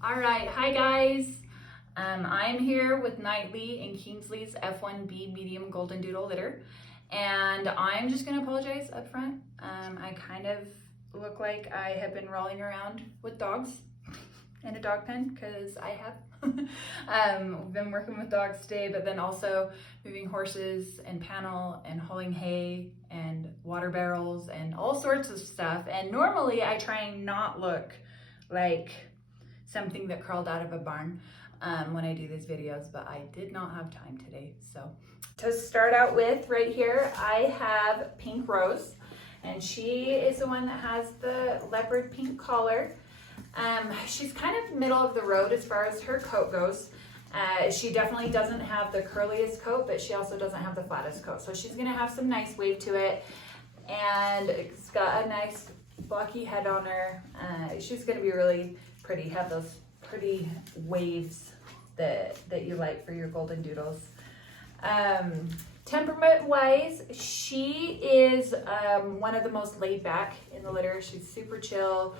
All right, hi guys. I'm here with Knightley and Kingsley's F1b medium golden doodle litter, and I'm just gonna apologize up front. I kind of look like I have been rolling around with dogs in a dog pen because I have. We've been working with dogs today, but then also moving horses and panel and hauling hay and water barrels and all sorts of stuff. And normally I try and not look like something that crawled out of a barn when I do these videos, but I did not have time today. So to start out with, right here, I have Pink Rose, and she is the one that has the leopard pink collar. She's kind of middle of the road as far as her coat goes. She definitely doesn't have the curliest coat, but she also doesn't have the flattest coat. So she's gonna have some nice wave to it, and it's got a nice blocky head on her. She's gonna be really pretty, have those pretty waves that you like for your golden doodles. Temperament wise, she is one of the most laid back in the litter. She's super chill.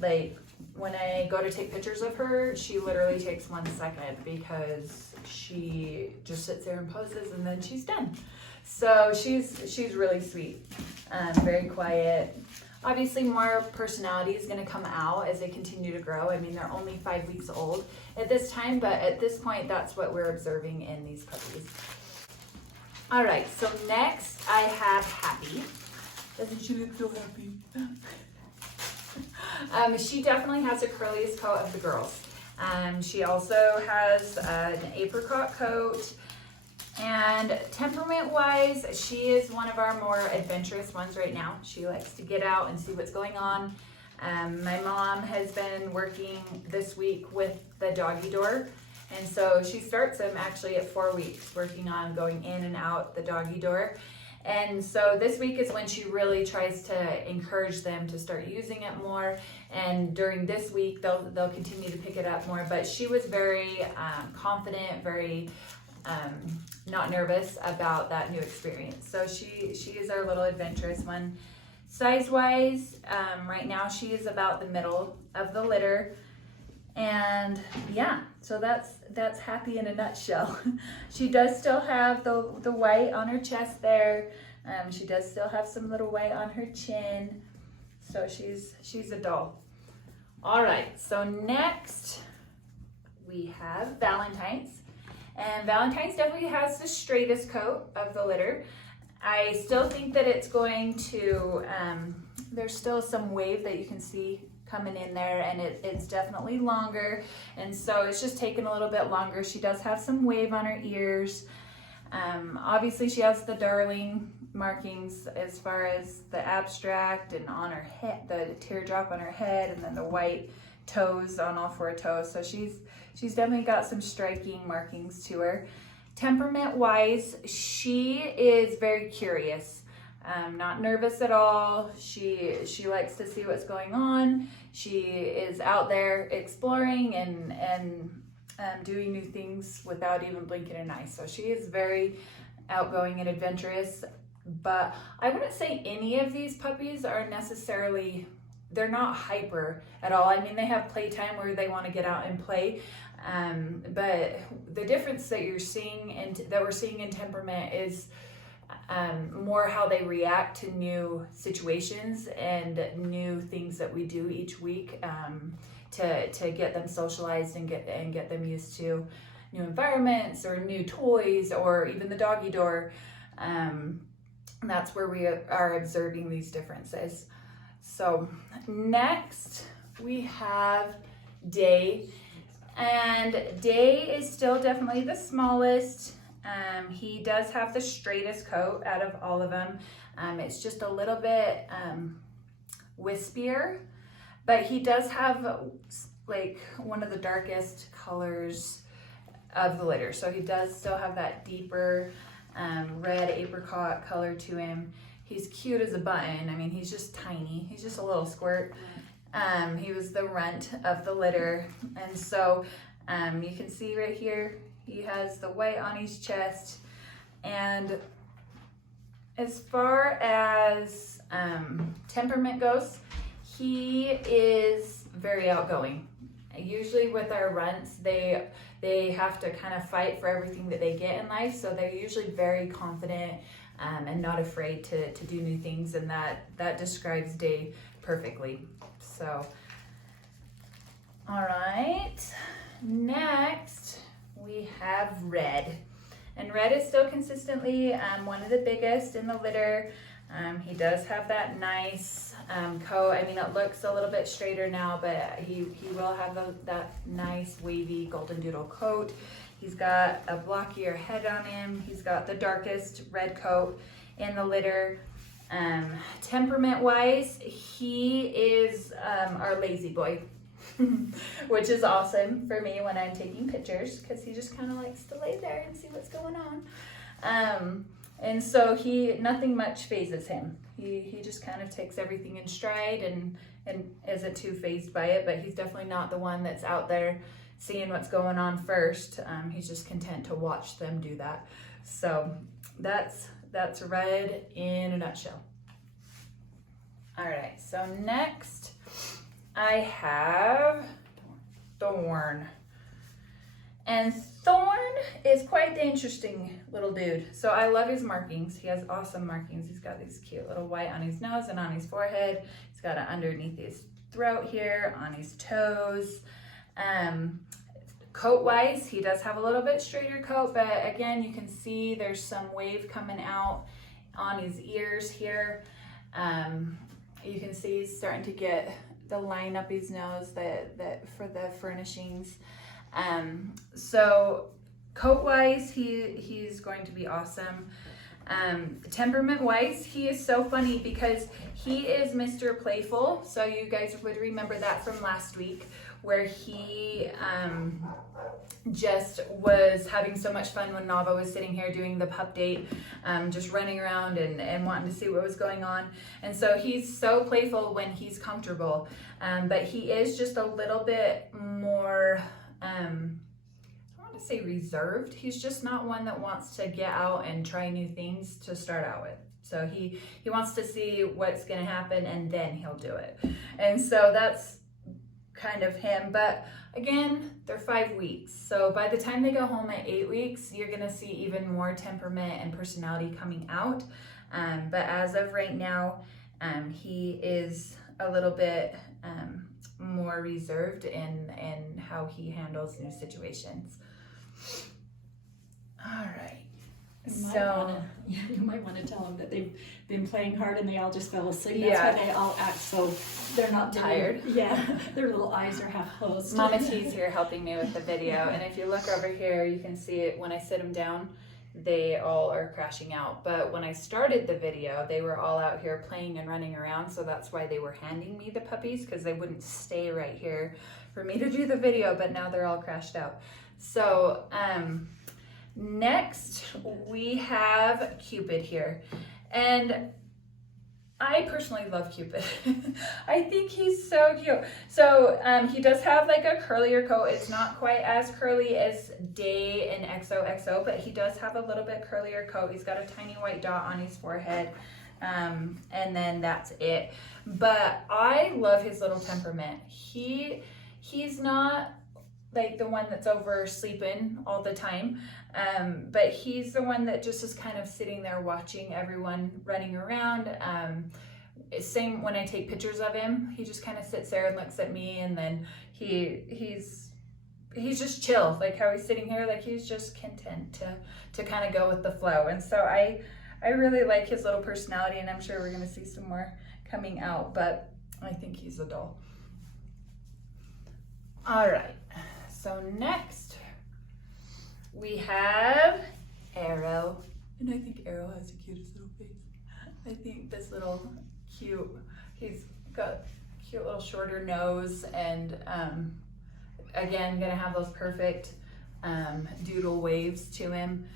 Like when I go to take pictures of her, she literally takes 1 second because she just sits there and poses and then she's done. So she's really sweet, very quiet. Obviously more personality is going to come out as they continue to grow. I mean, they're only 5 weeks old at this time, but at this point, that's what we're observing in these puppies. All right, so next I have Happy. Doesn't she look so happy? She definitely has the curliest coat of the girls. She also has an apricot coat. And temperament wise, she is one of our more adventurous ones right now. She likes to get out and see what's going on. My mom has been working this week with the doggy door. And so she starts them actually at 4 weeks, working on going in and out the doggy door. And so this week is when she really tries to encourage them to start using it more. And during this week, they'll continue to pick it up more. But she was very confident, very not nervous about that new experience. So she is our little adventurous one. Size wise, right now she is about the middle of the litter. And yeah, so that's Happy in a nutshell. She does still have the white on her chest there. She does still have some little white on her chin. So she's a doll. All right, so next we have Valentine's. And Valentine's definitely has the straightest coat of the litter. I still think that it's going to, there's still some wave that you can see coming in there, and it's definitely longer. And so it's just taking a little bit longer. She does have some wave on her ears. Obviously she has the darling markings as far as the abstract and on her head, the teardrop on her head, and then the white toes on all 4 toes. So she's definitely got some striking markings to her. Temperament wise, she is very curious, not nervous at all. She likes to see what's going on. She is out there exploring and doing new things without even blinking an eye. So she is very outgoing and adventurous, but I wouldn't say any of these puppies are necessarily, they're not hyper at all. I mean, they have playtime where they want to get out and play. But the difference that you're seeing and that we're seeing in temperament is more how they react to new situations and new things that we do each week to get them socialized and get them used to new environments or new toys or even the doggy door. That's where we are observing these differences. So next we have Day, and Day is still definitely the smallest. He does have the straightest coat out of all of them. It's just a little bit wispier, but he does have like one of the darkest colors of the litter. So he does still have that deeper red apricot color to him. He's cute as a button. I mean, he's just tiny. He's just a little squirt. He was the runt of the litter. And so you can see right here, he has the white on his chest. And as far as temperament goes, he is very outgoing. Usually with our runts, they have to kind of fight for everything that they get in life, so they're usually very confident and not afraid to do new things, and that describes Day perfectly. So, all right, next we have Red. And Red is still consistently one of the biggest in the litter. He does have that nice coat. I mean, it looks a little bit straighter now, but he will have that nice wavy Goldendoodle coat. He's got a blockier head on him. He's got the darkest red coat in the litter. Temperament-wise, he is our lazy boy, which is awesome for me when I'm taking pictures, because he just kind of likes to lay there and see what's going on. And so nothing much phases him. He just kind of takes everything in stride and isn't too phased by it, but he's definitely not the one that's out there seeing what's going on first. He's just content to watch them do that. So that's Red in a nutshell. All right, so next I have Thorn. And Thorn is quite the interesting little dude. So I love his markings. He has awesome markings. He's got these cute little white on his nose and on his forehead. He's got it underneath his throat here, on his toes. Coat-wise, he does have a little bit straighter coat, but again, you can see there's some wave coming out on his ears here. You can see he's starting to get the line up his nose that for the furnishings. So coat-wise, he's going to be awesome. Temperament-wise, he is so funny because he is Mr. Playful. So you guys would remember that from last week, where he just was having so much fun when Nava was sitting here doing the pup date, just running around and wanting to see what was going on. And so he's so playful when he's comfortable, but he is just a little bit more, I don't want to say reserved. He's just not one that wants to get out and try new things to start out with. So he wants to see what's going to happen and then he'll do it. And so that's kind of him. But again, they're 5 weeks. So by the time they go home at 8 weeks, you're going to see even more temperament and personality coming out. But as of right now, he is a little bit more reserved in how he handles new situations. All right. You might want to tell them that they've been playing hard and they all just fell asleep. That's Yeah. why they all act so they're not Tired. Yeah, their little eyes are half closed. Mama T's here helping me with the video, and if you look over here, you can see it when I sit them down, they all are crashing out. But when I started the video, they were all out here playing and running around, so that's why they were handing me the puppies, because they wouldn't stay right here for me to do the video, but now they're all crashed out. So next we have Cupid here, and I personally love Cupid. I think he's so cute. So he does have like a curlier coat. It's not quite as curly as Day in XOXO, but he does have a little bit curlier coat. He's got a tiny white dot on his forehead, and then that's it. But I love his little temperament. He's not like the one that's over sleeping all the time, but he's the one that just is kind of sitting there watching everyone running around. Same when I take pictures of him, he just kind of sits there and looks at me, and then he's just chill, like how he's sitting here, like he's just content to kind of go with the flow. And so I really like his little personality, and I'm sure we're gonna see some more coming out, but I think he's a doll. All right. So next we have Arrow, and I think Arrow has the cutest little face. I think this little cute, he's got cute little shorter nose, and again, gonna have those perfect doodle waves to him.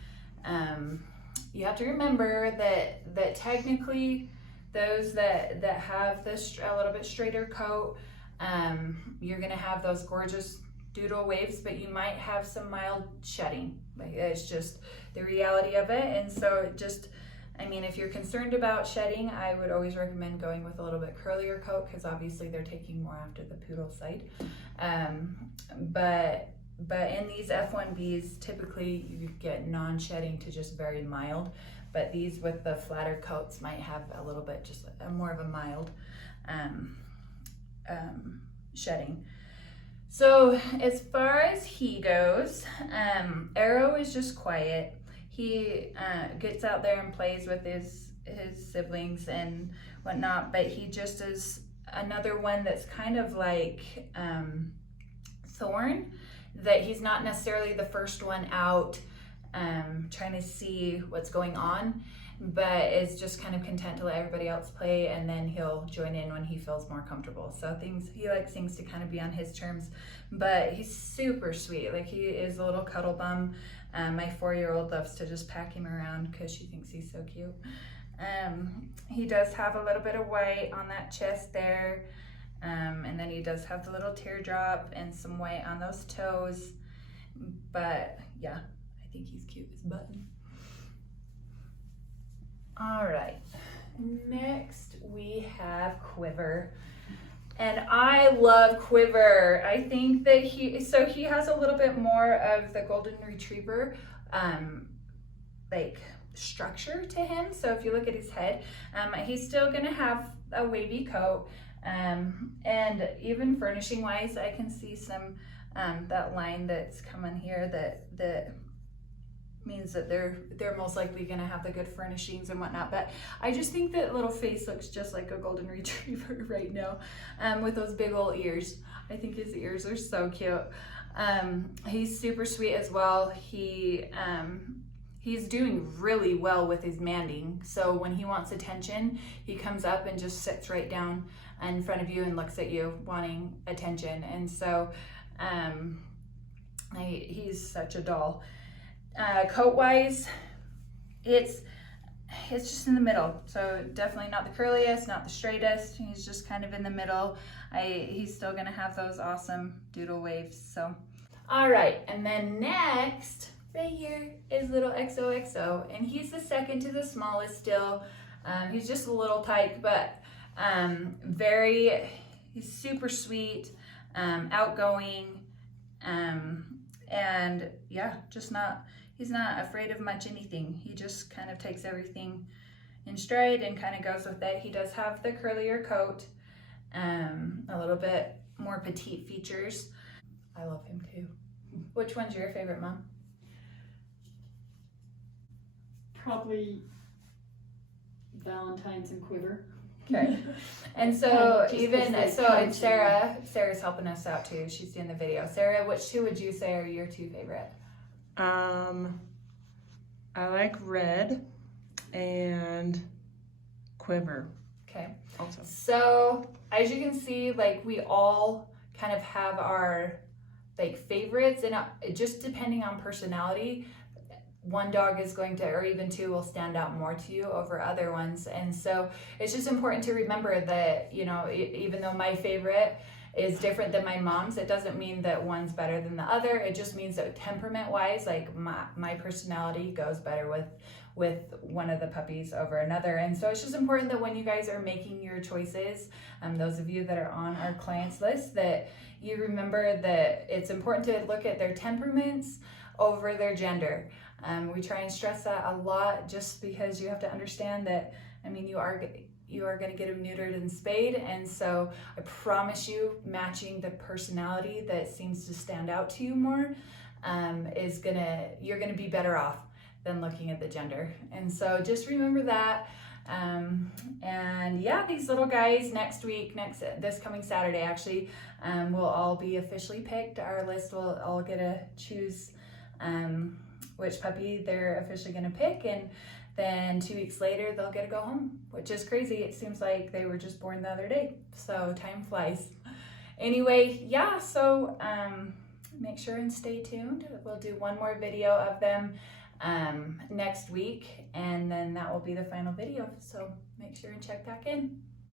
You have to remember that technically those that have this a little bit straighter coat, you're gonna have those gorgeous doodle waves, but you might have some mild shedding. Like, it's just the reality of it. And so just I mean, if you're concerned about shedding, I would always recommend going with a little bit curlier coat because obviously they're taking more after the poodle side. But in these F1bs, typically you get non-shedding to just very mild. But these with the flatter coats might have a little bit, just more of a mild shedding. So as far as he goes, Arrow is just quiet. He gets out there and plays with his siblings and whatnot, but he just is another one that's kind of like Thorn, that he's not necessarily the first one out trying to see what's going on, but is just kind of content to let everybody else play, and then he'll join in when he feels more comfortable. So he likes things to kind of be on his terms, but he's super sweet. Like, he is a little cuddle bum. My 4-year-old loves to just pack him around because she thinks he's so cute. He does have a little bit of white on that chest there, and then he does have the little teardrop and some white on those toes, but yeah, I think he's cute as a button. All right, next we have Quiver. And I love Quiver. I think that he has a little bit more of the golden retriever like structure to him. So if you look at his head, he's still gonna have a wavy coat, and even furnishing wise, I can see some that line that's coming here that means that they're most likely gonna have the good furnishings and whatnot. But I just think that little face looks just like a golden retriever right now, with those big old ears. I think his ears are so cute. He's super sweet as well. He's doing really well with his manding. So when he wants attention, he comes up and just sits right down in front of you and looks at you wanting attention. And so he's such a doll. Coat wise, it's just in the middle, so definitely not the curliest, not the straightest. He's just kind of in the middle. He's still gonna have those awesome doodle waves. So all right, and then next right here is little XOXO, and he's the second to the smallest still. He's just a little tyke, but he's super sweet, outgoing, and yeah, he's not afraid of much anything. He just kind of takes everything in stride and kind of goes with it. He does have the curlier coat, a little bit more petite features. I love him too. Which one's your favorite, Mom? Probably Valentine's and Quiver. Okay. And so and Sarah's helping us out too. She's doing the video. Sarah, which two would you say are your two favorite? I like Red and Quiver. Okay. Also. So as you can see, like, we all kind of have our like favorites, and just depending on personality, one dog is going to, or even two, will stand out more to you over other ones. And so it's just important to remember that, you know, even though my favorite is different than my mom's, it doesn't mean that one's better than the other. It just means that temperament wise, like my personality goes better with one of the puppies over another. And so it's just important that when you guys are making your choices, those of you that are on our clients list, that you remember that it's important to look at their temperaments over their gender. We try and stress that a lot, just because you have to understand that, I mean, you are going to get them neutered and spayed, and so I promise you, matching the personality that seems to stand out to you more you're gonna be better off than looking at the gender. And so just remember that. And yeah, these little guys this coming Saturday actually, will all be officially picked. Our list will all get to choose which puppy they're officially gonna pick, and then 2 weeks later they'll get to go home, which is crazy. It seems like they were just born the other day, so time flies. Anyway, yeah, so make sure and stay tuned. We'll do one more video of them next week, and then that will be the final video, so make sure and check back in.